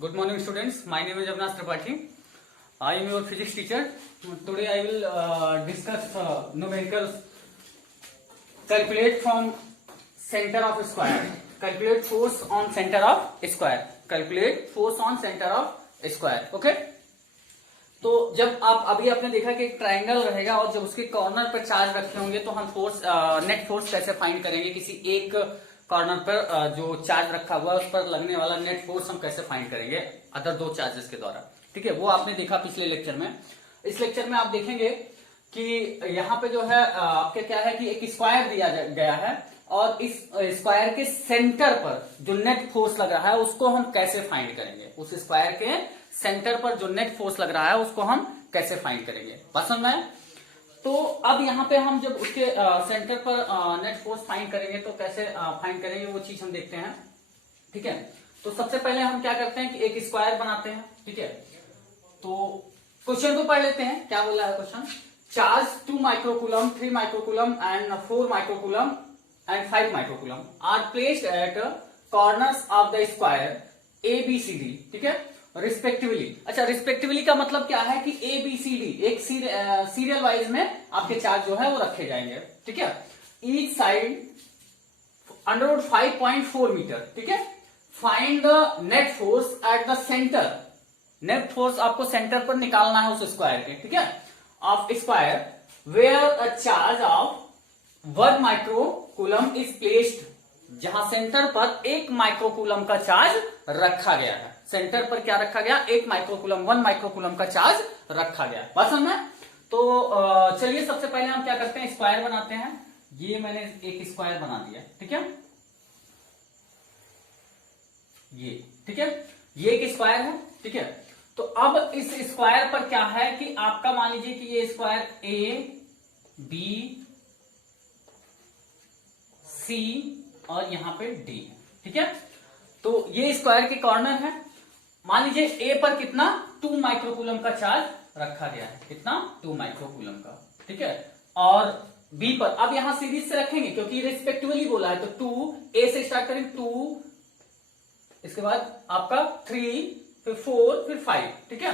Good morning, students. My name is Avinash Tripathi. I am your physics teacher. Today I will discuss numericals. Calculate from center of square. Calculate force on center of square. Calculate force on center of square. Okay? तो जब आप अभी आपने देखा कि एक triangle रहेगा और जब उसके कॉर्नर पर चार्ज रखे होंगे तो हम फोर्स नेट फोर्स कैसे फाइंड करेंगे, किसी एक कॉर्नर पर जो चार्ज रखा हुआ है उस पर लगने वाला नेट फोर्स हम कैसे फाइंड करेंगे अदर दो चार्जेस के द्वारा। ठीक है, वो आपने देखा पिछले लेक्चर में। इस लेक्चर में आप देखेंगे कि यहाँ पे जो है आपके क्या है कि एक स्क्वायर दिया गया है और इस स्क्वायर के सेंटर पर जो नेट फोर्स लग रहा है उसको हम कैसे फाइंड करेंगे। उस स्क्वायर के सेंटर पर जो नेट फोर्स लग रहा है उसको हम कैसे फाइंड करेंगे, पसंद है। तो अब यहाँ पे हम जब उसके सेंटर पर नेट फोर्स फाइंड करेंगे तो कैसे फाइंड करेंगे वो चीज हम देखते हैं। ठीक है, तो सबसे पहले हम क्या करते हैं कि एक स्क्वायर बनाते हैं। ठीक है, तो क्वेश्चन को पढ़ लेते हैं। क्या बोल रहा है question? Charge 2 microcoulomb, 3 microcoulomb and 4 microcoulomb and 5 microcoulomb are placed at corners of the square ABCD। ठीक है, रिस्पेक्टिवली। अच्छा, रिस्पेक्टिवली का मतलब क्या है कि ABCD एक सीरियल वाइज में आपके चार्ज जो है वो रखे जाएंगे। ठीक है, ईच साइड अंडर 5.4 मीटर। ठीक है, find the net force at the centre. Net force आपको सेंटर पर निकालना है उस स्क्वायर के। ठीक है, of square where a charge of 1 microcoulomb is placed, जहां सेंटर पर 1 माइक्रोकूलम का चार्ज रखा गया है। सेंटर पर क्या रखा गया? 1 माइक्रोकूलम, 1 माइक्रोकूलम का चार्ज रखा गया। बात समझ में? तो चलिए सबसे पहले हम क्या करते हैं, स्क्वायर बनाते हैं। ये मैंने एक स्क्वायर बना दिया। ठीक है, ये ठीक है, ये एक स्क्वायर है। ठीक है, तो अब इस स्क्वायर पर क्या है कि आपका मान लीजिए कि ये स्क्वायर ABC और यहां पे D है। ठीक है, तो ये स्क्वायर के कॉर्नर है। मान लीजिए A पर कितना 2 माइक्रोकूलम का चार्ज रखा गया है। कितना? 2 माइक्रोकूलम का। ठीक है, और B पर अब यहां सीरीज से रखेंगे क्योंकि रिस्पेक्टिवली बोला है, तो 2 A से स्टार्ट करेंगे, 2 इसके बाद आपका 3 फिर 4 फिर 5। ठीक है,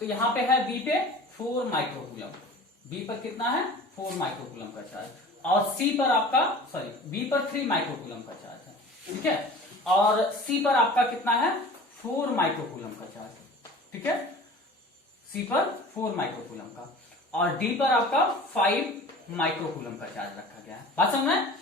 तो यहां पे है B पे 4 माइक्रोकूलम। B पर कितना है? 4 माइक्रोकूलम का चार्ज। और C पर आपका B पर 3 माइक्रोकूलम का चार्ज है। ठीक है, और C पर आपका कितना है? 4 माइक्रोकूलम का चार्ज। ठीक है, C पर 4 माइक्रोकूलम का, और D पर आपका 5 माइक्रोकूलम का चार्ज रखा गया है। बात समझ में?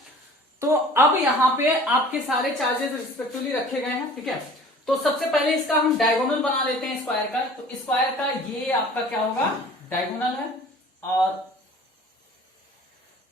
तो अब यहां पे आपके सारे चार्जेस रिस्पेक्टिवली रखे गए हैं। ठीक है, तो सबसे पहले इसका हम डायगोनल बना लेते हैं स्क्वायर का। तो स्क्वायर का ये आपका क्या होगा? डायगोनल है और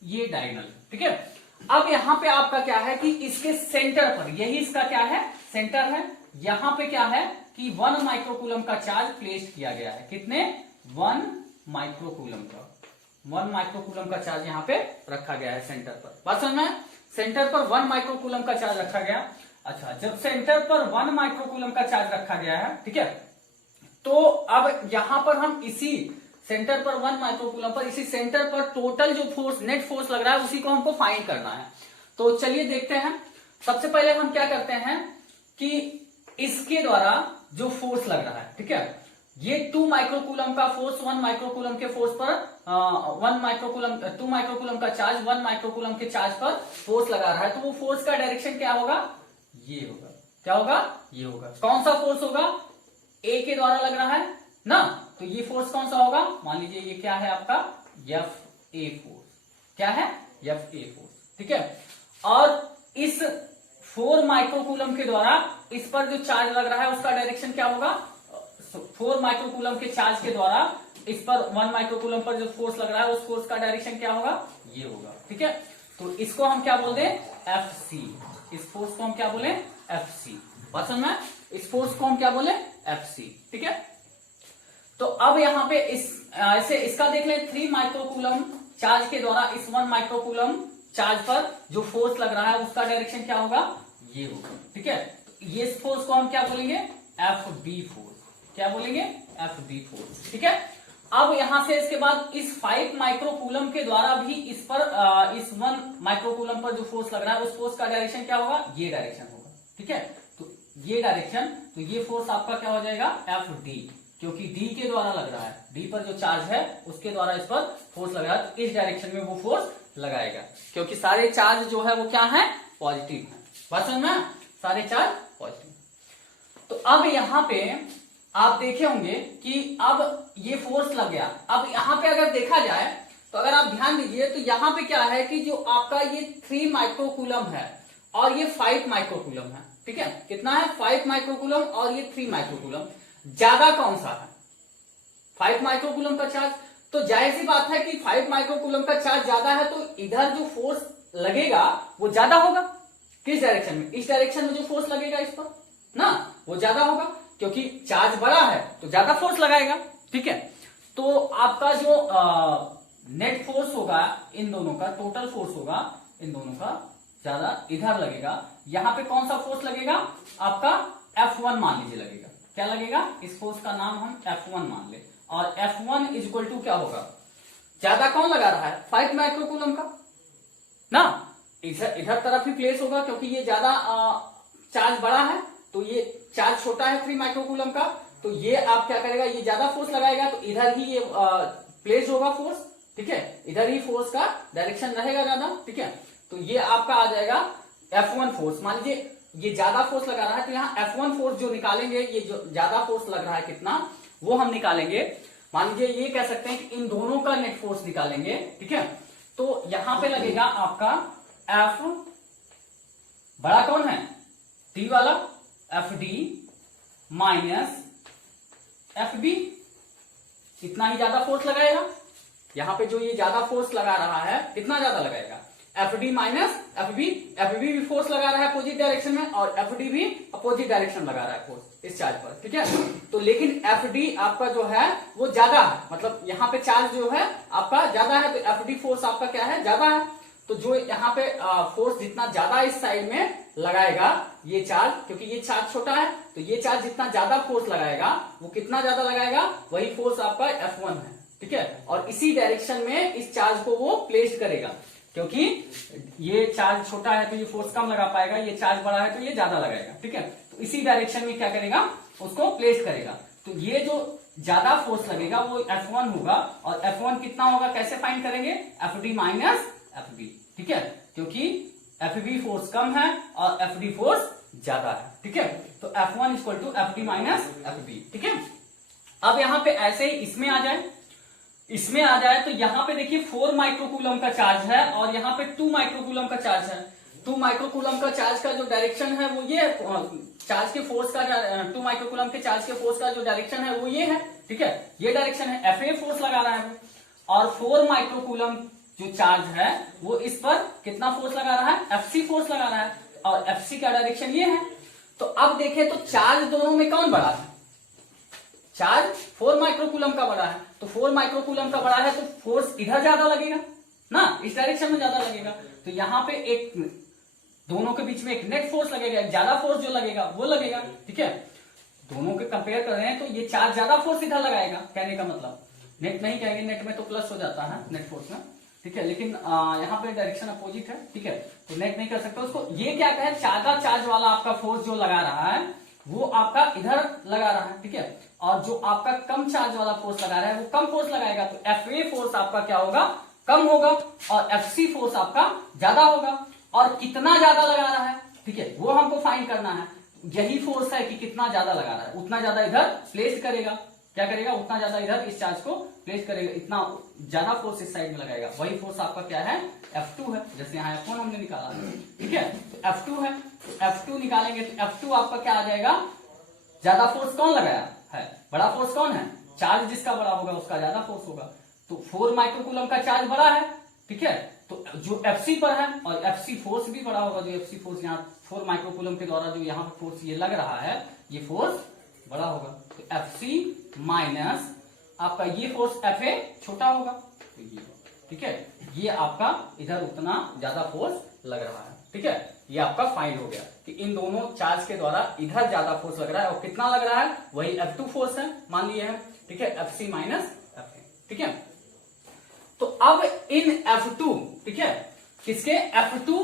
ये डायगोनल। ठीक है, अब यहां पे आपका क्या है कि इसके सेंटर पर, यही इसका क्या है? सेंटर है। यहां पे क्या है कि 1 माइक्रोकूलम का चार्ज प्लेस्ड किया गया है। कितने? 1 माइक्रोकूलम का, 1 माइक्रोकूलम का चार्ज यहां पे रखा गया है सेंटर पर। बात समझ में? सेंटर पर 1 माइक्रोकूलम का चार्ज रखा गया। अच्छा, जब सेंटर पर 1 माइक्रोकूलम का चार्ज रखा गया है, ठीक है, तो अब यहां पर हम इसी सेंटर पर 1 माइक्रोकूलम पर, इसी सेंटर पर टोटल जो फोर्स, नेट फोर्स लग रहा है उसी को हमको फाइंड करना है। तो चलिए देखते हैं। सबसे पहले हम क्या करते हैं कि इसके द्वारा जो फोर्स लग रहा है, ठीक है, ये 2 माइक्रोकूलम का फोर्स 1 माइक्रोकूलम के फोर्स पर 2 माइक्रोकूलम का चार्ज 1 माइक्रोकूलम के चार्ज पर फोर्स लगा रहा है। तो वो फोर्स का डायरेक्शन क्या होगा? ये होगा। क्या होगा? ये होगा। कौन सा फोर्स होगा? ए के द्वारा लग रहा है ना, तो ये फोर्स कौन सा होगा? मान लीजिए ये क्या है आपका? FA force. क्या है? FA force. ठीक है, और इस 4 माइक्रोकूलम के द्वारा इस पर जो चार्ज लग रहा है उसका डायरेक्शन क्या होगा? 4 माइक्रोकूलम के चार्ज के द्वारा इस पर 1 माइक्रोकूलम पर जो फोर्स लग रहा है उस फोर्स का डायरेक्शन क्या होगा? ये होगा। ठीक है, तो इसको हम क्या बोलते हैं? FC। इस फोर्स को हम क्या बोले? FC। पसंद है? इस फोर्स को हम क्या बोले? FC। ठीक है, तो अब यहां पे ऐसे इसका देख लें, 3 माइक्रोकूलम चार्ज के द्वारा इस 1 माइक्रोकूलम चार्ज पर जो फोर्स लग रहा है उसका डायरेक्शन क्या होगा? ये होगा। ठीक है, तो ये फोर्स को हम क्या बोलेंगे? FB force. क्या बोलेंगे? FB force. ठीक है, अब यहां से इसके बाद इस 5 माइक्रोकूलम के द्वारा भी इस पर इस 1 माइक्रोकूलम पर जो फोर्स लग रहा है उस फोर्स का डायरेक्शन क्या होगा? ये डायरेक्शन होगा। ठीक है, तो ये डायरेक्शन तो ये फोर्स आपका क्या हो जाएगा एफ डी, क्योंकि डी के द्वारा लग रहा है, डी पर जो चार्ज है उसके द्वारा इस पर फोर्स लग रहा है, तो इस डायरेक्शन में वो फोर्स लगाएगा, क्योंकि सारे चार्ज जो है वो क्या है पॉजिटिव है। बात समझ में, सारे चार्ज पॉजिटिव। तो अब यहां पे आप देखे होंगे कि अब ये फोर्स लग गया। अब यहां पे अगर देखा जाए तो अगर आप ध्यान दीजिए तो यहां पे क्या है कि जो आपका ये 3 माइक्रोकूलम है और ये 5 माइक्रोकूलम है, ठीक है, कितना है 5 माइक्रोकूलम और ये 3 माइक्रोकूलम, ज्यादा कौन सा है 5 माइक्रोकूलम का चार्ज। तो जाहिर सी बात है कि 5 माइक्रोकूलम का चार्ज ज्यादा है तो इधर जो फोर्स लगेगा वो ज्यादा होगा। किस डायरेक्शन में, इस डायरेक्शन में जो फोर्स लगेगा इस पर ना वो ज्यादा होगा, क्योंकि चार्ज बड़ा है तो ज्यादा फोर्स लगाएगा, ठीक है। तो आपका जो नेट फोर्स होगा इन दोनों का, टोटल फोर्स होगा इन दोनों का ज्यादा इधर लगेगा। यहां पे कौन सा फोर्स लगेगा आपका F1 मान लीजिए लगेगा, क्या लगेगा, इस फोर्स का नाम हम F1 मान ले, और F1 इज इक्वल टू क्या होगा, ज्यादा कौन लगा रहा है 5 माइक्रोकूलम का ना, इधर तरफ ही प्लेस होगा, क्योंकि ये ज्यादा चार्ज बड़ा है तो ये चार्ज छोटा है 3 माइक्रोकूलम का, तो ये आप क्या करेगा, ये ज्यादा फोर्स लगाएगा तो इधर ही ये प्लेस होगा फोर्स, ठीक है, इधर ही फोर्स का डायरेक्शन रहेगा ज्यादा, ठीक है। तो ये आपका आ जाएगा F1 फोर्स। मान लीजिए ये ज्यादा फोर्स लगा रहा है तो यहाँ F1 फोर्स जो निकालेंगे, ये जो ज्यादा फोर्स लग रहा है कितना वो हम निकालेंगे। मान लीजिए ये कह सकते हैं कि इन दोनों का नेट फोर्स निकालेंगे, ठीक है। तो यहां पे लगेगा आपका F, बड़ा कौन है टी वाला, F D minus F B, इतना ही ज्यादा फोर्स लगाएगा। यहां पे जो ये ज्यादा फोर्स लगा रहा है कितना ज्यादा लगाएगा, F D minus F B भी फोर्स लगा रहा है अपोजिट डायरेक्शन में, और एफ डी भी अपोजिट डायरेक्शन लगा रहा है फोर्स इस चार्ज पर, ठीक है। तो लेकिन एफ डी आपका जो है वो ज्यादा है, मतलब यहाँ पे चार्ज जो है आपका ज्यादा है, तो एफ डी फोर्स आपका क्या है ज्यादा है। तो जो यहाँ पे फोर्स जितना ज्यादा इस साइड में लगाएगा ये चार्ज, क्योंकि ये चार्ज छोटा है तो ये चार्ज जितना ज्यादा फोर्स लगाएगा वो कितना ज्यादा लगाएगा, वही फोर्स आपका F1 है, ठीक है। और इसी डायरेक्शन में इस चार्ज को वो प्लेस करेगा, क्योंकि ये चार्ज छोटा है तो ये फोर्स कम लगा पाएगा, ये चार्ज बड़ा है तो ये ज्यादा लगाएगा, ठीक है। तो इसी डायरेक्शन में क्या करेगा, उसको प्लेस करेगा। तो ये जो ज्यादा फोर्स लगेगा वो F1 होगा, और F1 कितना होगा कैसे फाइंड करेंगे, F D minus F B, ठीक है, क्योंकि एफ बी फोर्स कम है और एफ डी फोर्स ज्यादा है, ठीक है। तो F1 equal to F D minus F B, ठीक है। अब यहां पे ऐसे ही इसमें आ जाए तो यहां पे देखिए 4 माइक्रोकूलम का चार्ज है और यहां पे 2 माइक्रोकूलम का चार्ज है। 2 माइक्रोकूलम का चार्ज का जो डायरेक्शन है वो ये, चार्ज के फोर्स का 2 माइक्रोकूलम के चार्ज के फोर्स का जो डायरेक्शन है वो ये है, ठीक है, ये डायरेक्शन है, Fa फोर्स लगा रहा है वो, और 4 माइक्रोकूलम जो चार्ज है वो इस पर कितना फोर्स लगा रहा है, Fc फोर्स लगा रहा है, और Fc का डायरेक्शन ये है। तो अब देखें तो चार्ज दोनों में कौन बड़ा है, चार्ज 4 माइक्रोकूलम का बड़ा है, तो 4 माइक्रोकूलम का बड़ा है तो फोर्स इधर ज्यादा लगेगा ना, इस डायरेक्शन में ज्यादा लगेगा। तो यहाँ पे एक दोनों के बीच में एक नेट फोर्स लगेगा, एक ज्यादा फोर्स जो लगेगा वो लगेगा, ठीक है। दोनों के कंपेयर कर रहे हैं तो ये चार्ज ज्यादा फोर्स इधर लगाएगा, कहने का मतलब, नेट नहीं कहेंगे, नेट में तो प्लस हो जाता है नेट फोर्स में, ठीक है, लेकिन यहाँ पे डायरेक्शन अपोजिट है, ठीक है, तो नेट नहीं कर सकते उसको। ये क्या कहे, ज्यादा चार्ज वाला आपका फोर्स जो लगा रहा है वो आपका इधर लगा रहा है, ठीक है, और जो आपका कम चार्ज वाला फोर्स लगा रहा है वो कम फोर्स लगाएगा, तो Fa फोर्स आपका क्या होगा, कम होगा, और Fc फोर्स आपका ज्यादा होगा। और कितना ज्यादा लगा रहा है, ठीक है, वो हमको फाइंड करना है। यही फोर्स है कि कितना ज्यादा लगा रहा है, उतना ज्यादा इधर प्लेस करेगा, क्या करेगा, उतना ज्यादा इधर इस चार्ज को प्लेस करेगा, इतना ज्यादा फोर्स इस साइड में लगाएगा, वही फोर्स आपका क्या है, F2 है, जैसे यहाँ F1 हमने निकाला, ठीक है, तो F2 है, तो F2 निकालेंगे तो F2 आपका क्या आ जाएगा, ज्यादा फोर्स कौन लगाया है, बड़ा फोर्स कौन है, चार्ज जिसका बड़ा होगा उसका ज्यादा फोर्स होगा, तो 4 माइक्रोकूलम का चार्ज बड़ा है, ठीक है, तो जो Fc पर है, और Fc फोर्स भी बड़ा होगा, जो Fc फोर्स यहाँ 4 माइक्रोकूलम के द्वारा जो यहाँ पर फोर्स ये लग रहा है ये फोर्स बड़ा होगा, तो Fc माइनस आपका ये फोर्स Fa छोटा होगा, तो ये, ठीक है, ये आपका इधर उतना ज्यादा फोर्स लग रहा है, ठीक है, ये आपका फाइंड हो गया कि इन दोनों चार्ज के द्वारा इधर ज्यादा फोर्स लग रहा है, और कितना लग रहा है, वही F2 फोर्स है मान लिए है, ठीक है, Fc माइनस Fa, ठीक है। तो अब इन F2, ठीक है, किसके, F2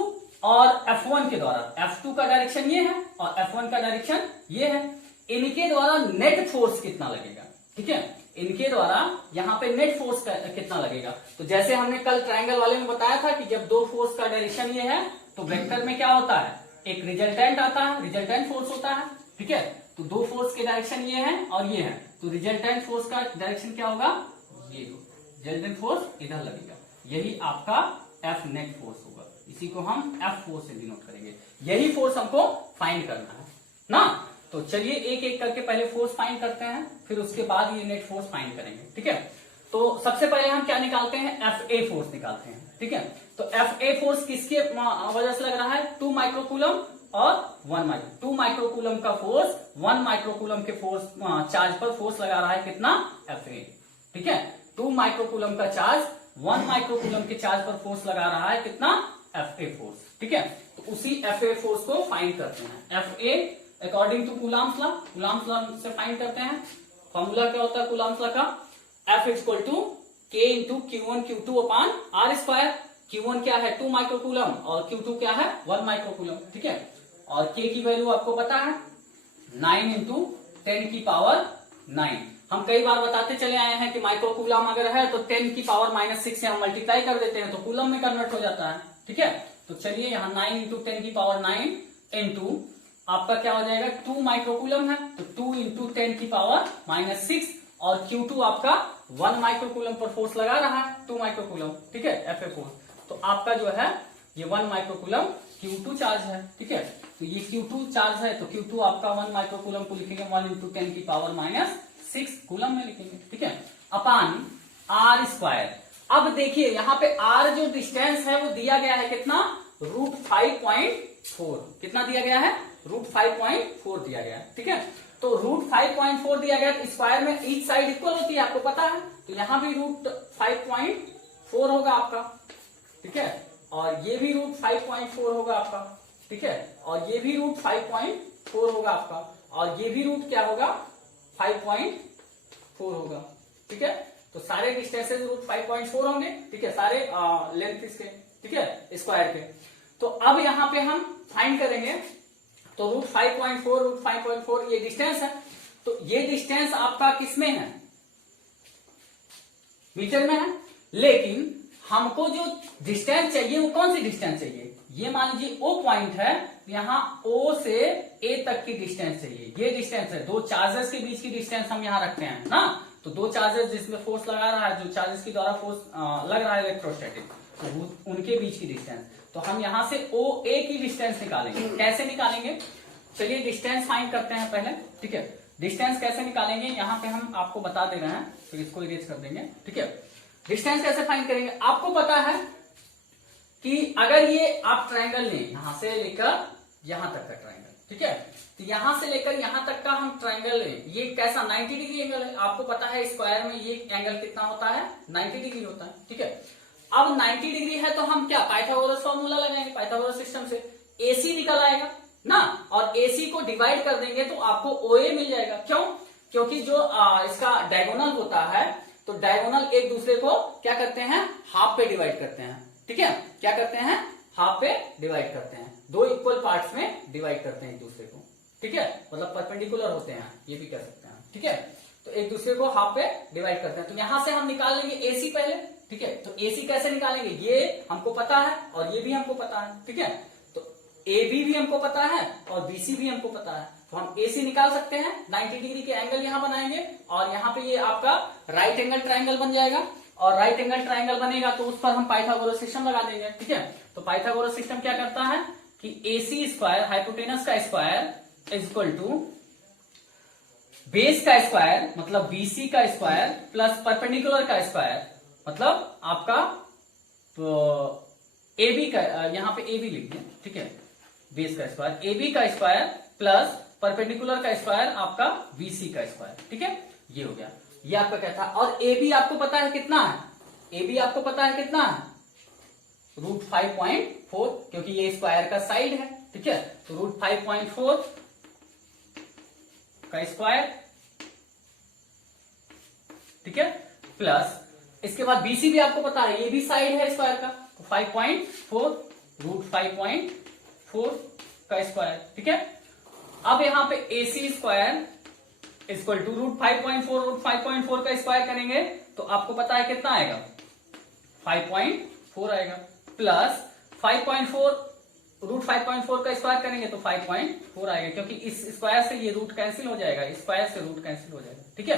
और F1 के द्वारा, F2 का डायरेक्शन ये है और F1 का डायरेक्शन ये है, इनके द्वारा नेट फोर्स कितना लगेगा, ठीक है, इनके द्वारा यहाँ पे नेट फोर्स कितना लगेगा। तो जैसे हमने कल ट्रायंगल वाले में बताया था कि जब दो फोर्स का डायरेक्शन ये है तो वेक्टर में क्या होता है, एक रिजल्टेंट आता है, रिजल्टेंट फोर्स होता है, ठीक है। तो दो फोर्स के डायरेक्शन ये है और ये है, तो रिजल्टेंट फोर्स का डायरेक्शन क्या होगा, ये रिजल्टेंट फोर्स इधर लगेगा, यही आपका एफ नेट फोर्स होगा, इसी को हम एफ फोर्स से डिनोट करेंगे। यही फोर्स हमको फाइंड करना है ना। तो चलिए एक एक करके पहले फोर्स फाइंड करते हैं, फिर उसके बाद ये नेट फोर्स फाइंड करेंगे, ठीक है। तो सबसे पहले हम क्या निकालते हैं, एफ ए फोर्स निकालते हैं, ठीक है। तो एफ ए फोर्स किसके वजह से लग रहा है, 2 माइक्रोकूलम और 2 माइक्रोकूलम का फोर्स 1 माइक्रोकूलम के फोर्स चार्ज पर फोर्स लगा रहा है कितना, एफ ए, ठीक है। 2 माइक्रोकूलम का चार्ज 1 माइक्रोकूलम के चार्ज पर फोर्स लगा रहा है कितना, एफ ए फोर्स, ठीक है। तो उसी एफ ए फोर्स को फाइंड करते हैं। F A according to Coulomb's law, Coulomb's law से फाइंड करते हैं। फॉर्मूला क्या होता है कूलम्स लॉ का, F equal to K into Q1 Q2 upon R square. Q1 क्या है 2 माइक्रोकूलम और Q2 क्या है 1 माइक्रोकूलम, ठीक है। और K की वैल्यू आपको पता है 9 इंटू 10 की पावर 9। हम कई बार बताते चले आए हैं कि माइक्रोकूलम अगर है तो 10 की पावर -6 से हम मल्टीप्लाई कर देते हैं तो कूलम में कन्वर्ट हो जाता है, ठीक है। तो चलिए यहाँ 9 इंटू 10 की पावर 9 इंटू आपका क्या हो जाएगा 2 माइक्रोकूलम है तो 2 इंटू 10 की पावर -6 और Q2 आपका 1 माइक्रोकूलम पर फोर्स लगा रहा है 2 माइक्रोकूलम, ठीक है, एफ ए फोर्स। तो आपका जो है ये 1 माइक्रोकूलम Q2 चार्ज है, ठीक है। तो ये Q2 चार्ज है तो Q2 आपका 1 माइक्रोकूलम को लिखेंगे 1 इंटू 10 की पावर -6 कूलम में लिखेंगे, ठीक है, अपान R स्क्वायर। अब देखिए यहाँ पे R जो डिस्टेंस है वो दिया गया है कितना, √5.4, कितना दिया गया है, √5.4 दिया गया है, ठीक है। तो √5.4 दिया गया तो स्क्वायर में ईच साइड इक्वल होती है, आपको पता है। तो यहां भी √5.4 होगा आपका, ठीक है, और ये भी √5.4 होगा आपका, ठीक है, और ये भी √5.4 होगा आपका, और ये भी रूट क्या होगा 5.4 होगा, ठीक है। तो सारे डिस्टेंसेज √5.4 होंगे, ठीक है, सारे लेंथ इसके, ठीक है, स्क्वायर के। तो अब यहां पे हम फाइंड करेंगे तो √5.4 ये डिस्टेंस है। तो ये डिस्टेंस आपका किसमें है, मीटर में है, लेकिन हमको जो डिस्टेंस चाहिए वो कौन सी डिस्टेंस चाहिए, ये मान लीजिए O पॉइंट है, यहाँ O से A तक की डिस्टेंस चाहिए। ये डिस्टेंस है, दो चार्जेस के बीच की डिस्टेंस हम यहाँ रखते हैं ना। तो दो चार्जेस जिसमें फोर्स लगा रहा है, जो चार्जेस के द्वारा फोर्स लग रहा है इलेक्ट्रोस्टैटिक, तो उनके बीच की डिस्टेंस। तो हम यहां से OA की डिस्टेंस निकालेंगे। कैसे निकालेंगे, चलिए डिस्टेंस फाइंड करते हैं पहले, ठीक है। डिस्टेंस कैसे निकालेंगे यहाँ पे हम आपको बता दे रहे हैं, तो इसको इरेज कर देंगे, ठीक है। डिस्टेंस कैसे फाइंड करेंगे, आपको पता है कि अगर ये आप ट्रायंगल लें यहां से लेकर यहां तक का ट्रायंगल, ठीक है, तो यहां से लेकर यहां तक का हम ट्रायंगल लें, ये कैसा 90 डिग्री एंगल है। आपको पता है स्क्वायर में ये एंगल कितना होता है, 90 डिग्री होता है, ठीक है। अब 90 डिग्री है तो हम क्या पाइथागोरस फॉर्मूला लगाएंगे, पाइथागोरस सिस्टम से AC निकल आएगा ना, और AC को डिवाइड कर देंगे तो आपको OA मिल जाएगा। क्यों, क्योंकि जो इसका डायगोनल होता है तो डायगोनल एक दूसरे को क्या करते हैं, हाफ पे डिवाइड करते हैं, ठीक है, क्या करते हैं, हाफ पे डिवाइड करते हैं, दो इक्वल पार्ट्स में डिवाइड करते हैं एक दूसरे को, ठीक है, मतलब परपेंडिकुलर होते हैं, ये भी कह सकते हैं, ठीक है। तो एक दूसरे को हाफ पे डिवाइड करते हैं। तो यहां से हम निकाल लेंगे AC पहले, ठीक है। तो AC कैसे निकालेंगे, ये हमको पता है और ये भी हमको पता है, ठीक है। तो AB भी हमको पता है और BC भी हमको पता है, तो हम AC निकाल सकते हैं। 90 डिग्री के एंगल यहां बनाएंगे और यहाँ पे ये आपका राइट एंगल ट्रायंगल बन जाएगा, और राइट एंगल ट्रायंगल बनेगा तो उस पर हम पाइथागोरस सिस्टम लगा देंगे, ठीक है। तो पाइथागोरस सिस्टम क्या करता है कि AC स्क्वायर, हाइपोटेनस का square is equal to base का स्क्वायर मतलब BC का स्क्वायर प्लस परपेंडिकुलर का स्क्वायर मतलब आपका तो AB का, यहाँ पे AB लिख दिया, ठीक है, बेस का स्क्वायर AB का स्क्वायर प्लस परपेंडिकुलर का स्क्वायर आपका BC का स्क्वायर, ठीक है, ये हो गया। ये आपका क्या था, और AB आपको पता है कितना है, AB आपको पता है कितना है, √5.4, क्योंकि ये स्क्वायर का साइड है, ठीक है। तो √5.4 का स्क्वायर, ठीक है, प्लस इसके बाद BC भी आपको पता है, ये भी साइड है स्क्वायर का, तो 5.4 √5.4 का स्क्वायर, ठीक है। अब यहां पे AC स्क्वायर इक्वल टू √5.4, √5.4 का स्क्वायर करेंगे तो आपको पता है कितना आएगा, 5.4 आएगा, प्लस 5.4 √5.4 का स्क्वायर करेंगे तो 5.4 आएगा, क्योंकि इस स्क्वायर से ये रूट कैंसिल हो जाएगा, स्क्वायर से रूट कैंसिल हो जाएगा, ठीक है।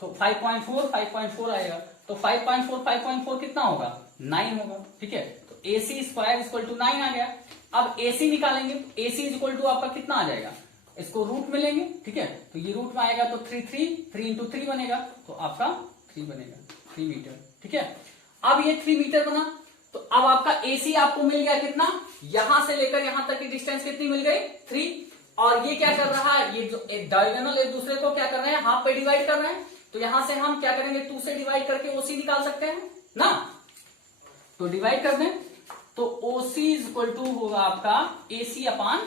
तो 5.4 आएगा, तो 5.4 कितना होगा, 9 होगा, ठीक है। तो AC स्क्वायर इक्वल टू 9 आ गया। अब AC निकालेंगे, AC इक्वल टू आपका कितना आ जाएगा, इसको रूट में लेंगे, ठीक है। तो ये रूट में आएगा तो 3 इंटू 3 बनेगा, तो आपका 3 बनेगा, 3 मीटर, ठीक है। अब ये 3 मीटर बना, तो अब आपका AC आपको मिल गया कितना, यहां से लेकर यहां तक की डिस्टेंस कितनी मिल गई, 3। और ये क्या कर रहा है, ये जो एक डायगोनल एक दूसरे को क्या कर रहे हैं, हाफ पे डिवाइड कर रहे हैं, तो यहां से हम क्या करेंगे, 2 से डिवाइड करके OC निकाल सकते हैं ना। तो डिवाइड कर दें तो OC इक्वल टू होगा आपका AC अपान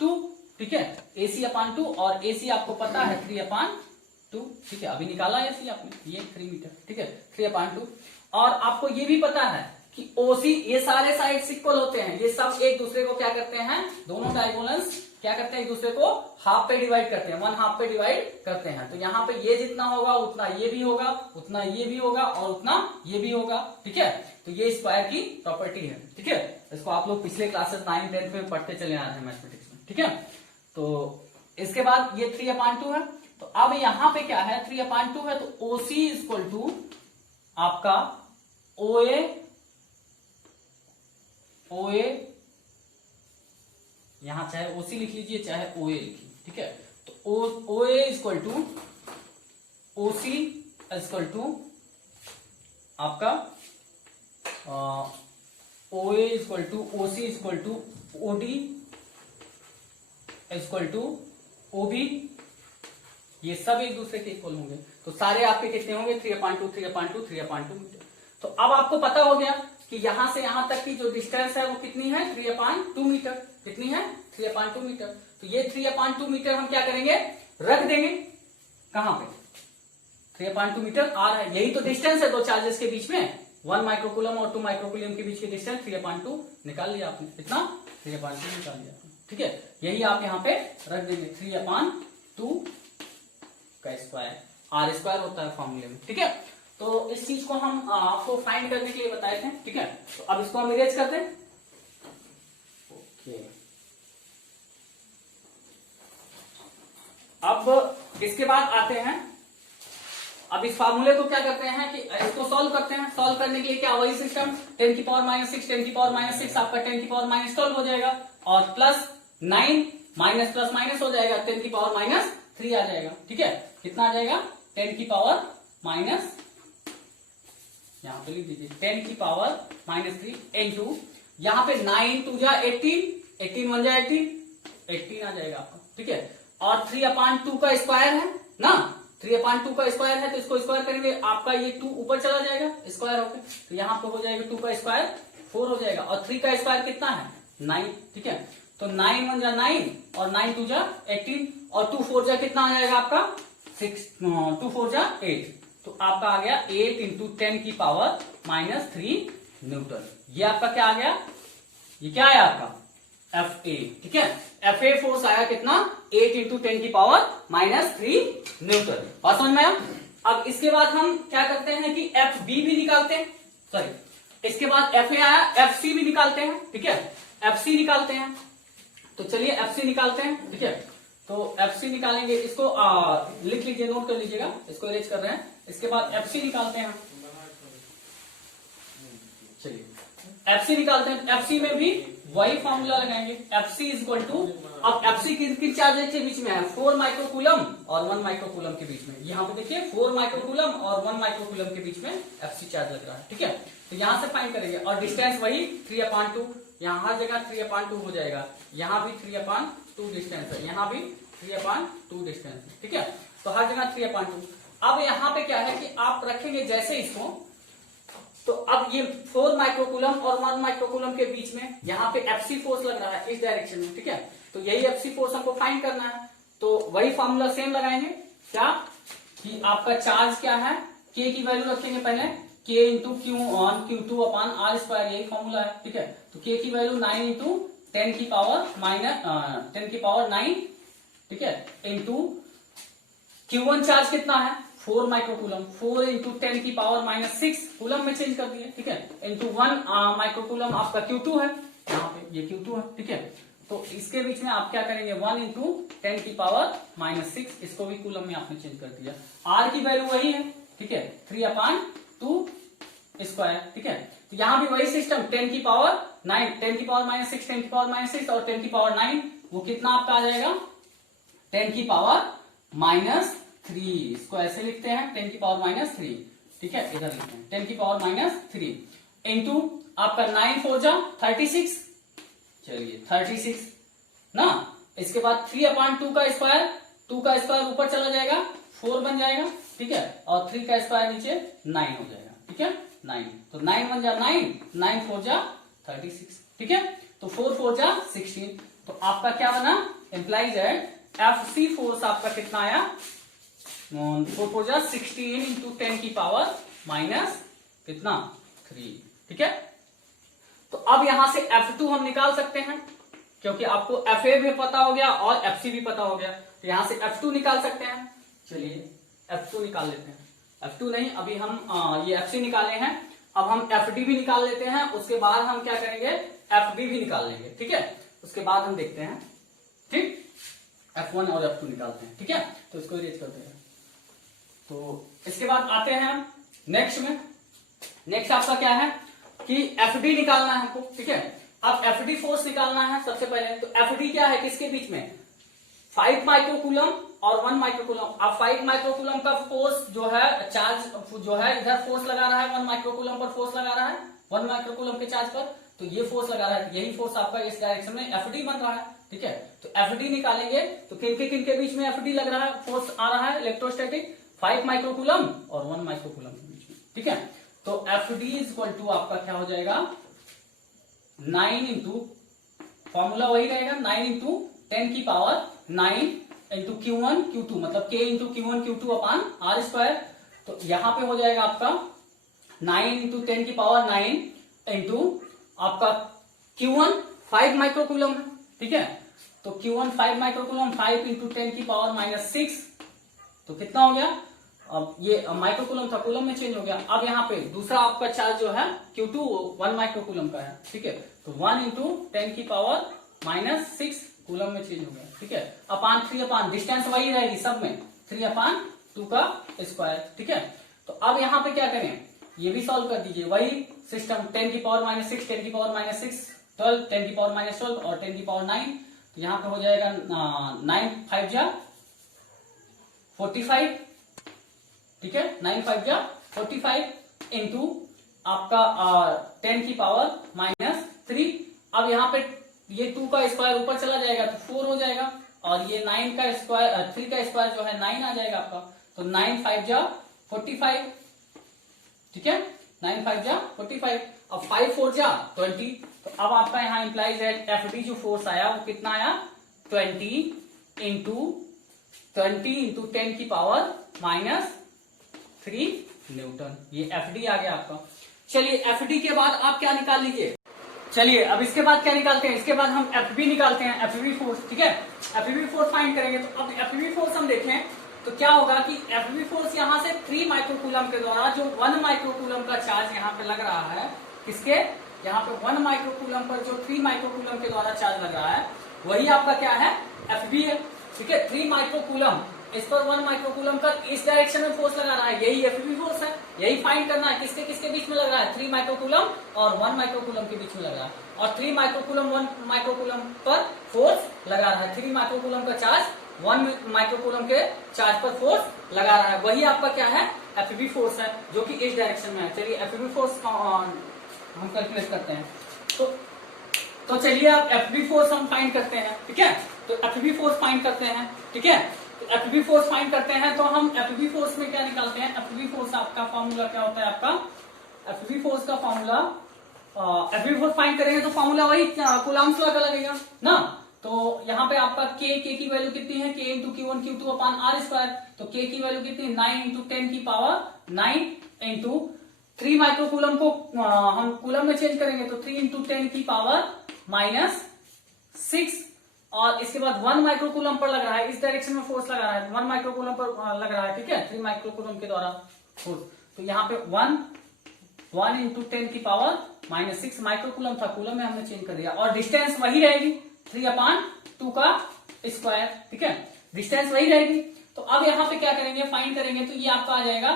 2, ठीक है, AC अपान 2, और AC आपको पता है 3/2, ठीक है, अभी निकाला AC आपने, ये 3 मीटर, ठीक है, 3/2। और आपको ये भी पता है कि OC, ये सारे साइड्स इक्वल होते हैं, ये सब एक दूसरे को क्या करते हैं, दोनों डायगोनल्स क्या करते हैं, एक दूसरे को हाफ पे डिवाइड करते हैं, 1/2 पे डिवाइड करते हैं। तो यहाँ पे ये जितना होगा उतना ये भी होगा, उतना ये भी होगा, और उतना ये भी होगा, ठीक है। तो ये स्क्वायर की प्रॉपर्टी है, ठीक है। इसको आप लोग पिछले क्लासेस 9, 10 में पढ़ते चले आ रहे हैं मैथमेटिक्स में, ठीक है। तो इसके बाद ये 3/2 है, तो अब यहां पे क्या है, 3/2 है, तो OC इक्वल टू आपका OA, यहां चाहे OC लिख लीजिए चाहे OA लिखिए, ठीक है। तो OA equal to OC equal to आपका OA equal to OC equal to OD equal to OB, ये सब एक दूसरे के इक्वल होंगे, तो सारे आपके कितने होंगे, 3/2 मीटर। तो अब आपको पता हो गया कि यहां से यहां तक की जो डिस्टेंस है वो कितनी है, 3/2 मीटर, कितनी है, 3/2 मीटर। तो ये 3/2 मीटर हम क्या करेंगे, रख देंगे कहां पे, 3/2 मीटर आ रहा है, यही तो डिस्टेंस है दो चार्जेस के बीच में, 1 माइक्रोकूलम और 2 माइक्रोकूलम के बीच के डिस्टेंस 3/2 निकाल लिया आपने, कितना, 3/2 निकाल लिया आपने, ठीक है। यही आप यहाँ पे रख देंगे, 3/2 का स्क्वायर, R² होता है फॉर्मूले में, ठीक है। तो इस चीज को हम आपको फाइंड करने के लिए बताए थे, ठीक है। तो अब इसको हम इरेज कर दें, ओके। अब इसके बाद आते हैं, अब इस फार्मूले को क्या करते हैं कि इसको सॉल्व करते हैं। सॉल्व करने के लिए क्या, वही सिस्टम, 10 की पावर -6, 10 की पावर -6 आपका 10 की पावर -12 हो जाएगा, और प्लस 9 माइनस प्लस माइनस हो जाएगा, 10 की पावर -3 आ जाएगा, ठीक है। कितना आ जाएगा, 10 की पावर माइनस, यहां पे लिख दीजिए 10 की पावर -3 इंटू, यहां पे 9 2 जा 18, 18 1 जा 18 आ जाएगा आपका, ठीक है। और 3/2 का स्क्वायर है ना, 3/2 का स्क्वायर है, तो इसको स्क्वायर करेंगे, आपका ये 2 ऊपर चला जाएगा स्क्वायर होकर, तो यहाँ पे हो जाएगा 2 का स्क्वायर 4 हो जाएगा, और 3 का स्क्वायर कितना है, 9, ठीक है। तो 9 1 जा 9, और 9 2 जा 18, और 2 4 जा कितना आ जाएगा आपका 6, 2 4 जा 8, तो आपका आ गया 8 इंटू 10 की पावर -3 न्यूटन। ये आपका क्या आ गया, ये क्या आया आपका FA, ठीक है। FA फोर्स आया कितना, 8 इंटू 10 की पावर -3 न्यूटन। और समझ में आया। अब इसके बाद हम क्या करते हैं कि FB भी निकालते हैं, सॉरी इसके बाद FA आया, FC भी निकालते हैं, ठीक है। FC निकालते हैं, तो चलिए FC निकालते हैं, ठीक है। तो FC निकालेंगे, इसको लिख लीजिए, नोट कर लीजिएगा, इसको अरेंज कर रहे हैं। इसके बाद FC निकालते हैं, चलिए FC निकालते हैं। FC में भी वही फॉर्मूला लगाएंगे, FC इक्वल टू, अब FC किन चार्जेस के बीच में है, 4 माइक्रोकूलम और 1 माइक्रोकूलम के बीच में। यहाँ पे देखिए 4 माइक्रोकूलम और 1 माइक्रोकूलम के बीच में FC चार्ज लग रहा है, ठीक है। तो यहां से फाइंड करेंगे, और डिस्टेंस वही 3/2, यहाँ हर जगह 3/2 हो जाएगा, यहाँ भी 3/2 डिस्टेंस है, यहाँ भी 3/2 डिस्टेंस है, ठीक है। तो हर जगह 3/2। अब यहाँ पे क्या है कि आप रखेंगे जैसे इसको, तो अब ये 4 माइक्रोकूलम और 1 माइक्रोकूलम के बीच में यहाँ पे FC फोर्स लग रहा है इस डायरेक्शन में, ठीक है। तो यही FC फोर्स हमको फाइंड करना है, तो वही फॉर्मूला सेम लगाएंगे, क्या कि आपका चार्ज क्या है, K की वैल्यू रखेंगे पहले, K इंटू Q2 अपान R², यही फॉर्मूला है, ठीक है। तो K की वैल्यू 9 इंटू 10 की पावर 9, ठीक है, इंटू Q1 चार्ज कितना है 4 माइक्रोकूलम, 4 इंटू 10 की पावर माइनस 6 कूलम में चेंज कर दिए, ठीक है, इंटू 1 माइक्रोकूलम आपका Q2 है, यहाँ पे ये Q2 है, ठीक है। तो इसके बीच में आप क्या करेंगे 1 इंटू 10 की पावर माइनस 6, इसको भी कूलम में आपने चेंज कर दिया। R की वैल्यू वही है, ठीक है, 3/2 स्क्वायर, ठीक है। तो यहां भी वही सिस्टम 10 की पावर 9, 10 की पावर माइनस 6, 10 की पावर माइनस 6 और 10 की पावर 9, वो कितना आपका आ जाएगा 10 की पावर माइनस 3, इसको ऐसे लिखते हैं 10 की पावर माइनस 3, ठीक है, इधर लिखते हैं 10 की पावर माइनस 3 इंटू आपका 9 4 जा 36, चलिए 36 ना, इसके बाद 3/2 का स्क्वायर, 2 का स्क्वायर ऊपर चला जाएगा 4 बन जाएगा, ठीक है, और 3 का स्क्वायर नीचे 9 हो जाएगा, ठीक है 9, तो 9 1 जा 9, 9 4 जा 36, ठीक है, तो 4 4 जा 16, तो आपका क्या बना एम्प्लाइज है FC फोर्स आपका कितना आया 4 4 जा 16 इंटू 10 की पावर माइनस कितना 3, ठीक है। तो अब यहां से F2 हम निकाल सकते हैं, क्योंकि आपको FA भी पता हो गया और FC भी पता हो गया, तो यहां से F2 निकाल सकते हैं। चलिए F2 निकाल लेते हैं, F2 नहीं, अभी हम ये FC निकाले हैं, अब हम FD भी निकाल लेते हैं, उसके बाद हम क्या करेंगे FB भी निकाल लेंगे, ठीक है, उसके बाद हम देखते हैं, ठीक, F1 और F2 निकालते हैं, ठीक है, तो इसको इरेज करते हैं। तो इसके बाद आते हैं हम नेक्स्ट में, नेक्स्ट आपका क्या है कि FD निकालना है हमको, ठीक है। अब FD फोर्स निकालना है सबसे पहले, तो FD क्या है किसके बीच में 5 माइक्रोकूलम और 1 माइक्रोकूलम। अब 5 माइक्रोकूलम का फोर्स जो है चार्ज जो है इधर फोर्स लगा रहा है 1 माइक्रोकूलम पर फोर्स लगा रहा है 1 माइक्रोकूलम के चार्ज पर, तो ये फोर्स लगा रहा है, यही फोर्स आपका इस डायरेक्शन में FD बन रहा है, ठीक है। तो FD निकालेंगे तो किन के बीच में FD लग रहा है फोर्स आ रहा है इलेक्ट्रोस्टैटिक 5 माइक्रोकूलम और 1 माइक्रोकूलम के बीच में, ठीक है। तो FD इज इक्वल टू आपका क्या हो जाएगा 9 इंटू, फॉर्मूला वही रहेगा 9 इंटू 10 की पावर 9 इंटू Q1 Q2, मतलब K इंटू Q1 Q2 अपान R स्क्वायर। तो यहां पे हो जाएगा आपका 9 इंटू 10 की पावर 9 इंटू आपका Q1 5 माइक्रोकूलम, ठीक है, तो Q1 5 माइक्रोकूलम 5 इंटू 10 की पावर माइनस 6, तो कितना हो गया, अब ये माइक्रोकूलम था कूलम में चेंज हो गया। अब यहाँ पे दूसरा आपका चार्ज जो है Q2 1 माइक्रोकूलम का है, ठीक है, तो 1 इंटू 10 की पावर माइनस 6 कूलम में चेंज हो गया, ठीक है, अपान 3 अपान डिस्टेंस वही रहेगी सब में 3/2 का स्क्वायर, ठीक है। तो अब यहाँ पे क्या करें, ये भी सॉल्व कर दीजिए, वही सिस्टम 10 की पावर माइनस 6, 10 की पावर माइनस 6 12, 10 की पावर माइनस 12 और 10 की पावर 9, तो यहाँ पे हो जाएगा 9 5 जा 45, ठीक है, 9 5 जा 45 इंटू आपका 10 की पावर माइनस 3। अब यहाँ पे ये 2 का स्क्वायर ऊपर चला जाएगा तो 4 हो जाएगा, और ये 9 का स्क्वायर 3 का स्क्वायर जो है 9 आ जाएगा आपका, तो 9 5 जा 45, ठीक है, 9 5 जा 45, अब 5 4 जा 20, तो अब आपका यहाँ इंप्लाइज है FD जो फोर्स आया वो कितना आया 20 इंटू 10 की पावर माइनस 3 न्यूटन, ये FD आ गया आपका। चलिए FD के बाद आप क्या निकाल लीजिए, चलिए अब इसके बाद क्या निकालते हैं, इसके बाद हम FB निकालते हैं, FB फोर्स, ठीक है, FB फोर्स फाइंड करेंगे। तो अब FB फोर्स हम देखें तो क्या होगा कि FB फोर्स यहां से 3 माइक्रोकूलम के द्वारा जो 1 माइक्रोकूलम का चार्ज यहाँ पे लग रहा है, किसके यहाँ पे 1 माइक्रोकूलम पर जो 3 माइक्रोकूलम के द्वारा चार्ज लग रहा है वही आपका क्या है FB है, ठीक है। 3 माइक्रोकूलम इस पर 1 माइक्रोकूलम का इस डायरेक्शन में फोर्स लगा रहा है, यही FB फोर्स है, यही फाइंड करना है किसके किसके बीच में लग रहा है 3 माइक्रोकूलम और 1 माइक्रोकूलम के बीच में लग रहा है, और 3 माइक्रोकूलम 1 माइक्रोकूलम पर फोर्स लगा रहा है, 3 माइक्रोकूलम का चार्ज 1 माइक्रोकूलम के चार्ज पर फोर्स लगा रहा है, वही आपका क्या है FB फोर्स है जो कि इस डायरेक्शन में है। चलिए FB फोर्स हम कैलकुलेट करते हैं, तो चलिए आप FB फोर्स हम फाइंड करते हैं, ठीक है, तो FB फोर्स फाइंड करते हैं, ठीक है, तो FB फोर्स फाइंड करते हैं, तो हम FB फोर्स में क्या निकालते हैं, FB फोर्स आपका फॉर्मूला क्या होता है, आपका FB फोर्स का फॉर्मूला FB फोर्स फाइंड करेंगे तो फॉर्मूला वही कूलम्ब्स लॉ का लगेगा ना, तो यहाँ पे आपका K की वैल्यू कितनी है, K इंटू Q1 Q2 अपान R स्क्वायर, तो K की वैल्यू कितनी 9 इंटू 10 की पावर 9 इंटू 3 माइक्रोकूलम को हम कूलम में चेंज करेंगे तो 3 इंटू 10 की पावर माइनस 6 और इसके बाद 1 माइक्रोकूलम पर लग रहा है, इस डायरेक्शन में फोर्स लगा रहा है, 1 माइक्रोकूलम पर लग रहा है, ठीक है, 3 माइक्रोकूलम के द्वारा फोर्स। तो यहाँ पे 1 इंटू 10 की पावर -6 माइक्रोकूलम था, कूलम में हमने चेंज कर दिया, और डिस्टेंस वही रहेगी 3/2 का स्क्वायर, ठीक है, डिस्टेंस वही रहेगी। तो अब यहाँ पे क्या करेंगे, फाइंड करेंगे, तो ये आपका आ जाएगा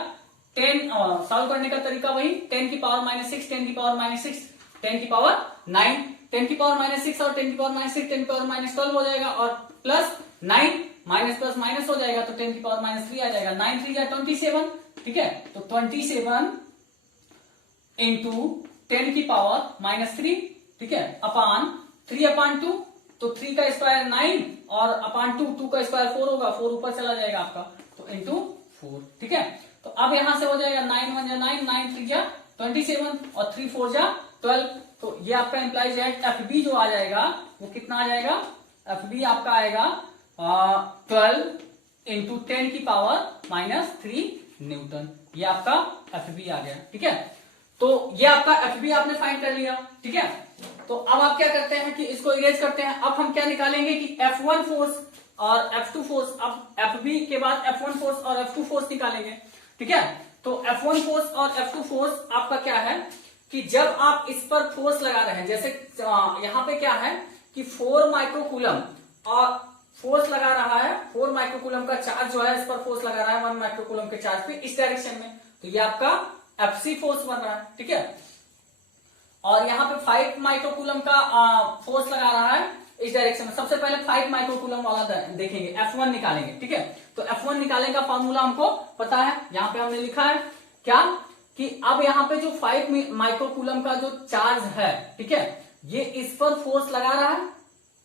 10, सॉल्व करने का तरीका वही, 10 की पावर -6, 10 की पावर -6, 10 की पावर 9, 10 की पावर -6 और 10 की पावर -6, 10 की पावर -12 हो जाएगा, और प्लस 9 माइनस प्लस माइनस हो जाएगा, तो 10 की पावर -3 आ जाएगा, 9 3 या 27, ठीक है, तो 27 इंटू 10 की पावर -3, ठीक है, अपान 3/2, तो 3 का स्क्वायर 9 और अपान 2 का स्क्वायर 4 होगा, 4 ऊपर चला जाएगा आपका, तो इंटू 4, ठीक है। तो अब यहां से हो जाएगा 9 1 जा 9, 9 3 जा 27 और 3 4 जा 12। तो ये आपका इंप्लाइज है एफ बी जो आ जाएगा वो कितना आ जाएगा, एफ बी आपका आएगा 12 इंटू 10 की पावर -3 न्यूटन। ये आपका एफ बी आ गया, ठीक है। तो ये आपका एफ बी आपने फाइंड कर लिया, ठीक है। तो अब आप क्या करते हैं कि इसको इरेज करते हैं। अब हम क्या निकालेंगे कि F1 फोर्स और F2 फोर्स, अब FB के बाद F1 फोर्स और F2 फोर्स निकालेंगे, ठीक है। तो F1 फोर्स और F2 फोर्स आपका क्या है कि जब आप इस पर फोर्स लगा रहे हैं, जैसे यहाँ पे क्या है कि 4 माइक्रोकूलम और फोर्स लगा रहा है, 4 माइक्रोकूलम का चार्ज जो है इस पर फोर्स लगा रहा है 1 माइक्रोकूलम के चार्ज पे इस डायरेक्शन में, तो ये आपका FC फोर्स बन रहा है, ठीक है। और यहाँ पे 5 माइक्रोकूलम का फोर्स लगा रहा है इस डायरेक्शन में। सबसे पहले 5 माइक्रोकूलम वाला देखेंगे, F1 निकालेंगे, ठीक है। तो F1 निकालने का फॉर्मूला हमको पता है, यहाँ पे हमने लिखा है क्या कि अब यहाँ पे जो 5 माइक्रोकूलम का जो चार्ज है, ठीक है, ये इस पर फोर्स लगा रहा है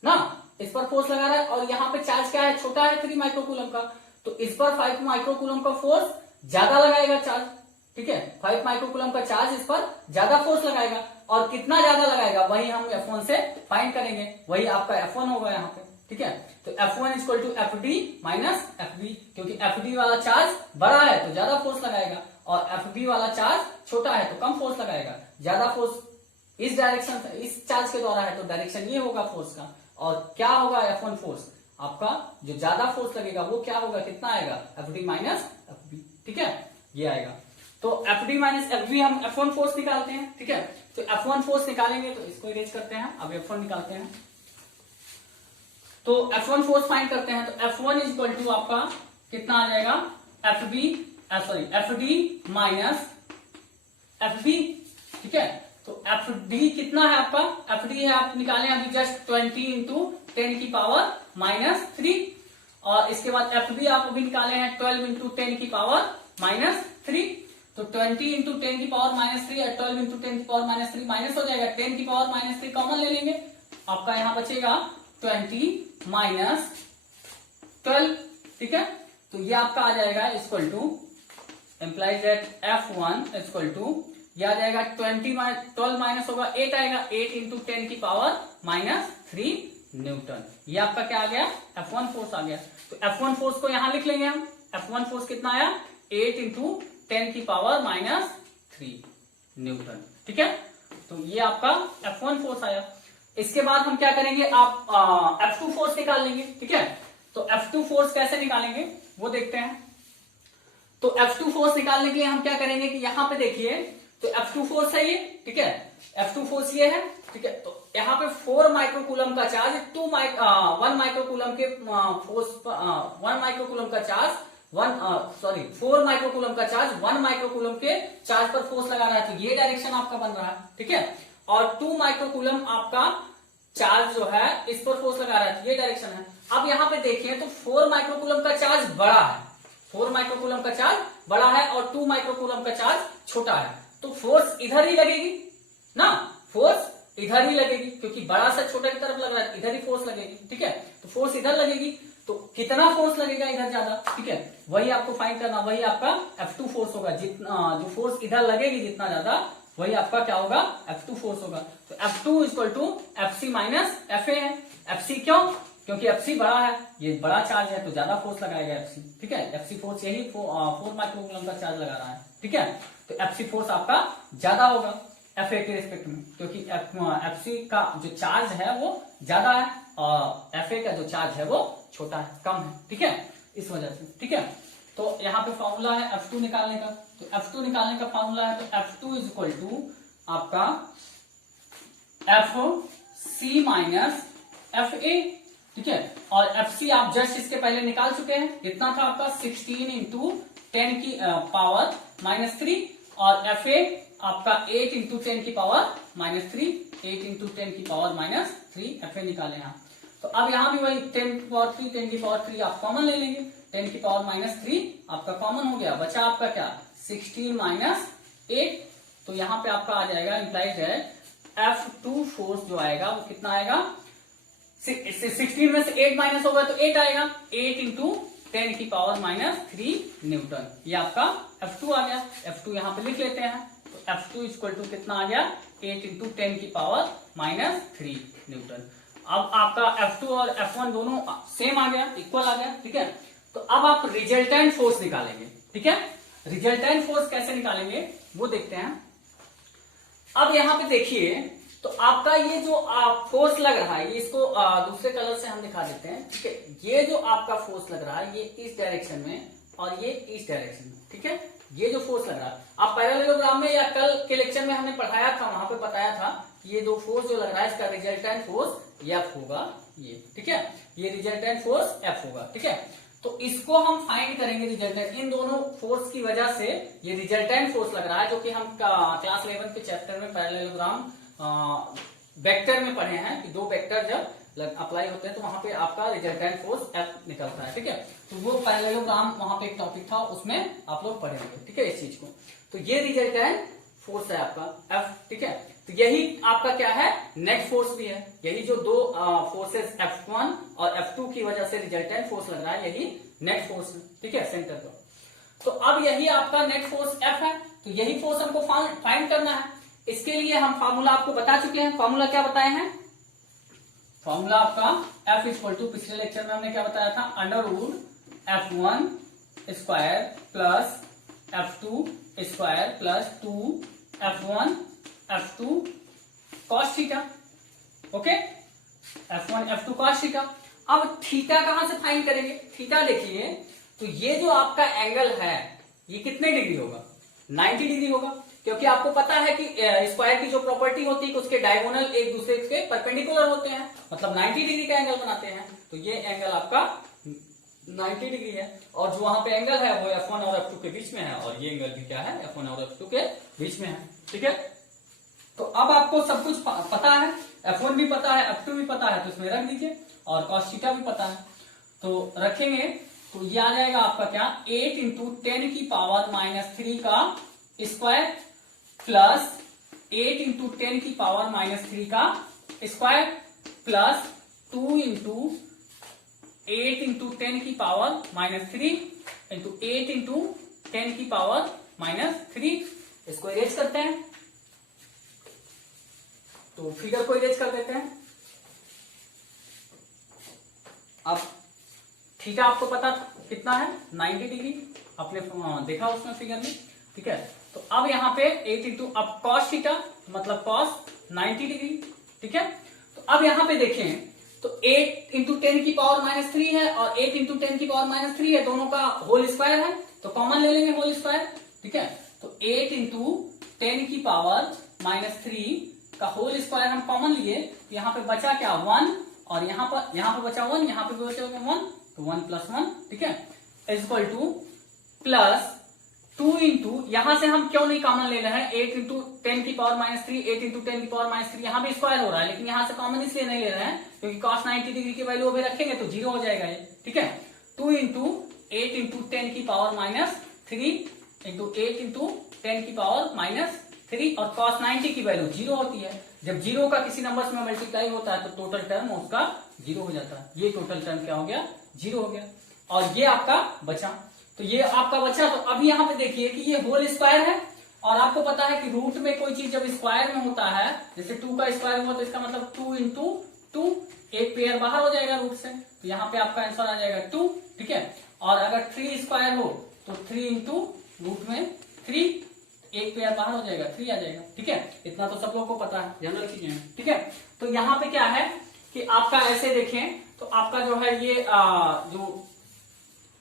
ना, इस पर फोर्स लगा रहा है, और यहाँ पे चार्ज क्या है, छोटा है 3 माइक्रोकूलम का, तो इस पर 5 माइक्रोकूलम का फोर्स ज्यादा लगाएगा चार्ज, ठीक है, 5 माइक्रोकूलम का चार्ज इस पर ज्यादा फोर्स लगाएगा, और कितना ज्यादा लगाएगा वही हम F1 से फाइंड करेंगे, वही आपका F1 होगा यहाँ पे, ठीक है। तो F1 equal to FD minus FB, क्योंकि FD वाला चार्ज बड़ा है तो ज्यादा फोर्स लगाएगा, और FB वाला चार्ज छोटा है तो कम फोर्स लगाएगा। ज्यादा फोर्स इस डायरेक्शन, इस चार्ज के द्वारा है तो डायरेक्शन ये होगा फोर्स का, और क्या होगा F1 फोर्स आपका, जो ज्यादा फोर्स लगेगा वो क्या होगा, कितना आएगा, FD माइनस FB, ठीक है, ये आएगा। तो FD माइनस FB हम F1 फोर्स निकालते हैं, ठीक है। तो F1 फोर्स निकालेंगे तो इसको इरेज करते हैं, अब F1 निकालते हैं। तो F1 फोर्स फाइंड करते हैं, तो F1 इक्वल टू आपका कितना आ जाएगा, FD माइनस FB, ठीक है। तो FD कितना है आपका, FD है आप निकालें अभी जस्ट 20 इंटू 10 की पावर -3, और इसके बाद FB आप अभी निकाले हैं 12 इंटू 10 की पावर -3, तो 20 इंटू 10 की पावर -3 और 12 इंटू 10 की पावर -3 माइनस हो जाएगा, 10 की पावर -3 कॉमन ले लेंगे, आपका यहां बचेगा 20 माइनस 12, ठीक है। तो ये आपका आ जाएगा equal to implies that F1 equal to ये आ जाएगा 12 माइनस होगा 8 आएगा, 8 इंटू 10 की पावर -3 न्यूटन। ये आपका क्या आ गया, F1 फोर्स आ गया। तो F1 फोर्स को यहां लिख लेंगे हम, F1 फोर्स कितना आया, 8 इंटू 10 की पावर -3 न्यूटन, ठीक है। तो ये आपका F1 फोर्स आया। इसके बाद हम क्या करेंगे, आप F2 फोर्स निकाल लेंगे, ठीक है। तो F2 फोर्स कैसे निकालेंगे वो देखते हैं। तो F2 फोर्स निकालने के लिए हम क्या करेंगे कि यहाँ पे देखिए, तो F2 फोर्स है ये, ठीक है, F2 फोर्स ये है, ठीक है। तो यहाँ पे 4 माइक्रोकूलम का चार्ज 1 माइक्रोकूलम के फोर्स 1 माइक्रोकूलम का चार्ज 4 माइक्रोकूलम का चार्ज 1 माइक्रोकूलम के चार्ज पर फोर्स लगा रहा है, तो ये डायरेक्शन आपका बन रहा है, ठीक है। और 2 माइक्रोकूलम आपका चार्ज जो है इस पर फोर्स लगा रहा है, तो ये डायरेक्शन है। अब यहाँ पे देखिए तो 4 माइक्रोकूलम का चार्ज बड़ा है, 4 माइक्रोकूलम का चार्ज बड़ा है और 2 माइक्रोकूलम का चार्ज छोटा है, तो फोर्स इधर ही लगेगी ना, फोर्स इधर ही लगेगी, क्योंकि बड़ा से छोटा की तरफ लग रहा है, इधर ही फोर्स लगेगी, ठीक है। तो फोर्स इधर लगेगी, तो कितना फोर्स लगेगा इधर ज्यादा, ठीक है, वही आपको फाइंड करना, वही आपका F2 फोर्स होगा। जितना जो फोर्स इधर लगेगी जितना ज्यादा, वही आपका क्या होगा, F2 फोर्स होगा। तो F2 equal to FC minus FA है। FC क्यों, क्योंकि FC बड़ा है, ये बड़ा चार्ज है तो ज्यादा फोर्स लगाएगा FC, ठीक है। FC फोर्स यही 4 माइक्रोकूलम का चार्ज लगा रहा है, ठीक है। तो FC फोर्स आपका ज्यादा होगा। एफ ए के रिस्पेक्ट में, क्योंकि एफ सी का जो चार्ज है वो ज्यादा है और एफ ए का जो चार्ज है वो छोटा है, कम है, ठीक है, इस वजह से, ठीक है। तो यहाँ पे फॉर्मूला है F2 निकालने का, तो F2 निकालने का फॉर्मूला है, तो F2 इज इक्वल टू आपका F C minus F A, ठीक है। और एफ सी आप जस्ट इसके पहले निकाल चुके हैं, इतना था आपका 16 इंटू 10 की पावर -3, और एफ ए आपका 8 इंटू 10 की पावर -3, 8 इंटू 10 की पावर -3 एफ ए निकाले यहाँ। तो अब यहाँ भी वही 10 की पावर 3, 10 की पावर 3 आप कॉमन ले लेंगे, 10 की पावर -3 आपका कॉमन हो गया, बचा आपका क्या 16 माइनस 8, तो यहाँ पे आपका आ जाएगा इंप्लाइड है F2 फोर्स जो आएगा वो कितना आएगा, 16 में से 8 माइनस होगा तो 8 आएगा, 8 इंटू 10 की पावर -3 न्यूटन, ये आपका F2 आ गया। F2 यहाँ पे लिख लेते हैं, तो F2 इक्वल टू कितना आ गया 8 इंटू 10 की पावर -3 न्यूटन। अब आपका F2 और F1 दोनों सेम आ गया, इक्वल आ गया, ठीक है। तो अब आप रिजल्टेंट फोर्स निकालेंगे, ठीक है। रिजल्टेंट फोर्स कैसे निकालेंगे वो देखते हैं। अब यहाँ पे देखिए, तो आपका ये जो फोर्स लग रहा है, ये इसको दूसरे कलर से हम दिखा देते हैं, ठीक है। ये जो आपका फोर्स लग रहा है ये इस डायरेक्शन में और ये इस डायरेक्शन में, ठीक है। ये जो फोर्स लग रहा है, आप पैरेललोग्राम में या कल के लेक्चर में हमने पढ़ाया था, वहां पे बताया था ये दो फोर्स जो लग रहा है इसका रिजल्टेंट फोर्स F होगा, ये, ठीक है। ये रिजल्टेंट फोर्स F होगा, ठीक है। तो इसको हम फाइंड करेंगे रिजल्टेंट, इन दोनों फोर्स की वजह से ये रिजल्टेंट फोर्स लग रहा है, जो कि हम क्लास 11 के चैप्टर में पैरेललोग्राम वेक्टर में पढ़े हैं कि दो वेक्टर जब अप्लाई होते हैं तो वहां पे आपका रिजल्टेंट फोर्स F निकलता है, ठीक है। तो वो पैरेललोग्राम वहां पे एक टॉपिक था, उसमें आप लोग पढ़े होंगे, ठीक है, इस चीज को। तो ये रिजल्टेंट फोर्स है आपका F, ठीक है। तो यही आपका क्या है, नेट फोर्स भी है, यही जो दो फोर्सेस F1 और F2 की वजह से रिजल्टेंट फोर्स लग रहा है, यही नेट फोर्स है, ठीक है, सेंटर का। तो अब यही आपका नेट फोर्स F है, तो यही फोर्स हमको फाइंड करना है। इसके लिए हम फॉर्मूला आपको बता चुके हैं, फॉर्मूला क्या बताए हैं, फॉर्मूला आपका F इक्वल टू, पिछले लेक्चर में हमने क्या बताया था, under root F1 square plus F2 square plus 2 F2 cos theta, okay, F1 F2 cos theta. अब थीटा कहां से फाइंड करेंगे, थीटा देखिए, तो ये जो आपका एंगल है ये कितने डिग्री होगा, 90 डिग्री होगा, क्योंकि आपको पता है कि स्क्वायर की जो प्रॉपर्टी होती है कि उसके डायगोनल एक दूसरे के परपेंडिकुलर होते हैं, मतलब 90 डिग्री का एंगल बनाते हैं। तो ये एंगल आपका 90 डिग्री है, और जो वहां पे एंगल है वो F1 और F2 के बीच में है, और ये एंगल भी क्या है, F1 और F2 के बीच में है, ठीक है। तो अब आपको सब कुछ पता है, F1 भी पता है, F2 भी पता है, तो इसमें रख दीजिए, और cos थीटा भी पता है, तो रखेंगे, तो ये आ जाएगा आपका क्या 8 इंटू 10 की पावर -3 का स्क्वायर प्लस 8 इंटू 10 की पावर -3 का स्क्वायर प्लस 2 इंटू 8 इंटू 10 की पावर -3 इंटू 8 इंटू 10 की पावर -3। इसको इरेज करते हैं, तो फिगर को इरेज कर देते हैं। अब थीटा आपको पता कितना है, 90 डिग्री, आपने देखा उसमें फिगर में, ठीक है। तो अब यहाँ पे 8 इंटू, अब कॉस थीटा मतलब कॉस 90 डिग्री, ठीक है। तो अब यहाँ पे देखें, तो 8 इंटू 10 की पावर -3 है और 8 इंटू 10 की पावर -3 है, दोनों का होल स्क्वायर है, तो कॉमन ले लेंगे होल स्क्वायर, ठीक है। तो 8 इंटू 10 की पावर -3 का होल स्क्वायर हम कॉमन लिए, तो यहाँ पे बचा क्या 1, और यहाँ पर बचा 1, यहाँ पे भी बचा 1, तो 1 प्लस 1, ठीक है, इक्वल टू प्लस 2 इंटू, यहां से हम क्यों नहीं कॉमन ले रहे हैं, 8 इंटू 10 की पावर -3, 8 इंटू 10 की पावर -3, यहां भी स्क्वायर हो रहा है, लेकिन यहां से कॉमन इसलिए नहीं ले रहे हैं क्योंकि cos 90 डिग्री की वैल्यू अभी रखेंगे तो 0 हो जाएगा ये, ठीक है। 2 इंटू 8 इंटू 10 की पावर -3 इंटू 8 इंटू 10 की पावर -3, और cos 90 की वैल्यू 0 होती है, जब 0 का किसी नंबर में मल्टीप्लाई होता है तो टोटल टर्म उसका 0 हो जाता है, ये टोटल टर्म क्या हो गया, 0 हो गया, और ये आपका बचा, तो ये आपका बचा। तो अभी यहाँ पे देखिए कि ये होल स्क्वायर है, और आपको पता है कि रूट में कोई चीज जब स्क्वायर में होता है, जैसे 2 का स्क्वायर हुआ तो इसका मतलब 2 इंटू 2, एक पेयर बाहर हो जाएगा रूट से, तो यहाँ पे आपका आंसर आ जाएगा 2, ठीक है। और अगर 3 स्क्वायर हो तो 3 इंटू रूट में 3, एक पेयर बाहर हो जाएगा, 3 आ जाएगा। ठीक है, इतना तो सब लोग को पता है, जनरल चीजें हैं। ठीक है, तो यहाँ पे क्या है कि आपका ऐसे देखें तो आपका जो है ये जो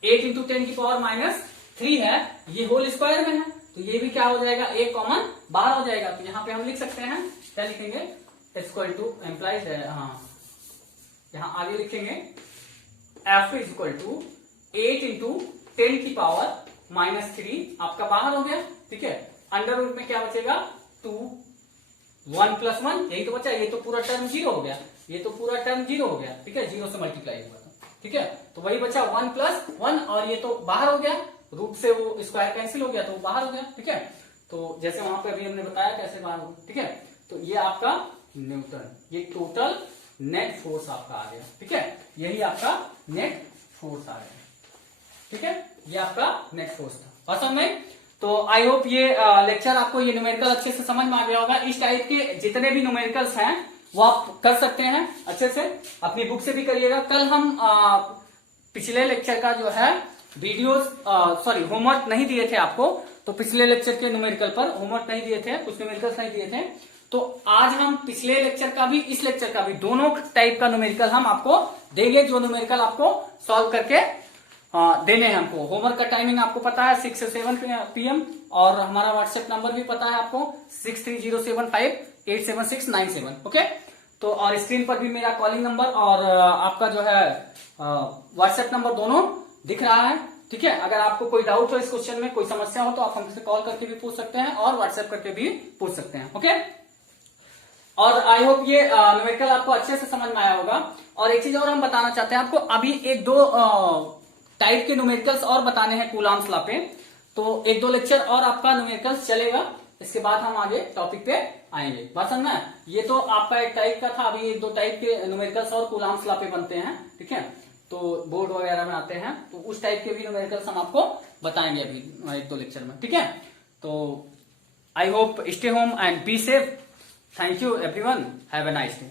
8 इंटू 10 की पावर माइनस 3 है, ये होल स्क्वायर में है, तो ये भी क्या हो जाएगा, एक कॉमन बाहर हो जाएगा। तो यहाँ पे हम लिख सकते हैं, क्या लिखेंगे, इक्वल टू एम्प्लाइज है, हाँ यहाँ आगे लिखेंगे F is equal to 8 into 10 की पावर माइनस 3 आपका बाहर हो गया। ठीक है, अंडर रूट में क्या बचेगा, 2, 1 प्लस 1 यही तो बचा, ये तो पूरा टर्म 0 हो गया, ये तो पूरा टर्म 0 हो गया। ठीक है, 0 से मल्टीप्लाई हुआ तो, ठीक है, तो वही बचा 1 प्लस 1 और ये तो बाहर हो गया, रूट से वो स्क्वायर कैंसिल हो गया तो वो बाहर हो गया। ठीक है, तो जैसे वहां पे अभी हमने बताया कैसे बाहर हो। ठीक है, तो ये आपका न्यूटन, ये टोटल नेट फोर्स आपका आ गया। ठीक है, यही आपका नेट फोर्स आ गया। ठीक है, ये आपका नेट फोर्स था। और समझ में, तो आई होप ये लेक्चर आपको ये न्यूमेरिकल अच्छे से समझ में आ गया होगा। इस टाइप के जितने भी न्यूमेरिकल्स हैं वो आप कर सकते हैं अच्छे से, अपनी बुक से भी करिएगा। कल हम पिछले लेक्चर का जो है वीडियोस सॉरी होमवर्क नहीं दिए थे आपको, तो पिछले लेक्चर के न्यूमेरिकल पर होमवर्क नहीं दिए थे, कुछ न्यूमेरिकल्स नहीं दिए थे, तो आज हम पिछले लेक्चर का भी इस लेक्चर का भी दोनों टाइप का न्यूमेरिकल हम आपको देंगे, जो न्यूमेरिकल आपको सॉल्व करके देने हैं। हमको होमवर्क का टाइमिंग आपको पता है 6 से 7 PM, और हमारा व्हाट्सएप नंबर भी पता है आपको 6307587697। ओके, तो और स्क्रीन पर भी मेरा कॉलिंग नंबर और आपका जो है व्हाट्सएप नंबर दोनों दिख रहा है। ठीक है, अगर आपको कोई डाउट हो इस क्वेश्चन में, कोई समस्या हो, तो आप हमसे कॉल करके भी पूछ सकते हैं और व्हाट्सएप करके भी पूछ सकते हैं। ओके, और आई होप ये न्यूमेरिकल आपको अच्छे से समझ में आया होगा। और एक चीज और हम बताना चाहते हैं आपको, अभी 1-2 टाइप के न्यूमेरिकल्स और बताने हैं कूलाम्स लॉ पे, तो 1-2 लेक्चर और आपका न्यूमेरिकल्स चलेगा, इसके बाद हम आगे टॉपिक पे आएंगे। बात समझ में, ये तो आपका एक टाइप का था, अभी 1-2 टाइप के न्यूमेरिकल्स और कूलाम्स लॉ पे बनते हैं। ठीक है, तो बोर्ड वगैरह में आते हैं, तो उस टाइप के भी न्यूमेरिकल्स हम आपको बताएंगे अभी 1-2 लेक्चर में। ठीक है, तो I hope stay home and be safe. Thank you everyone, have a nice day.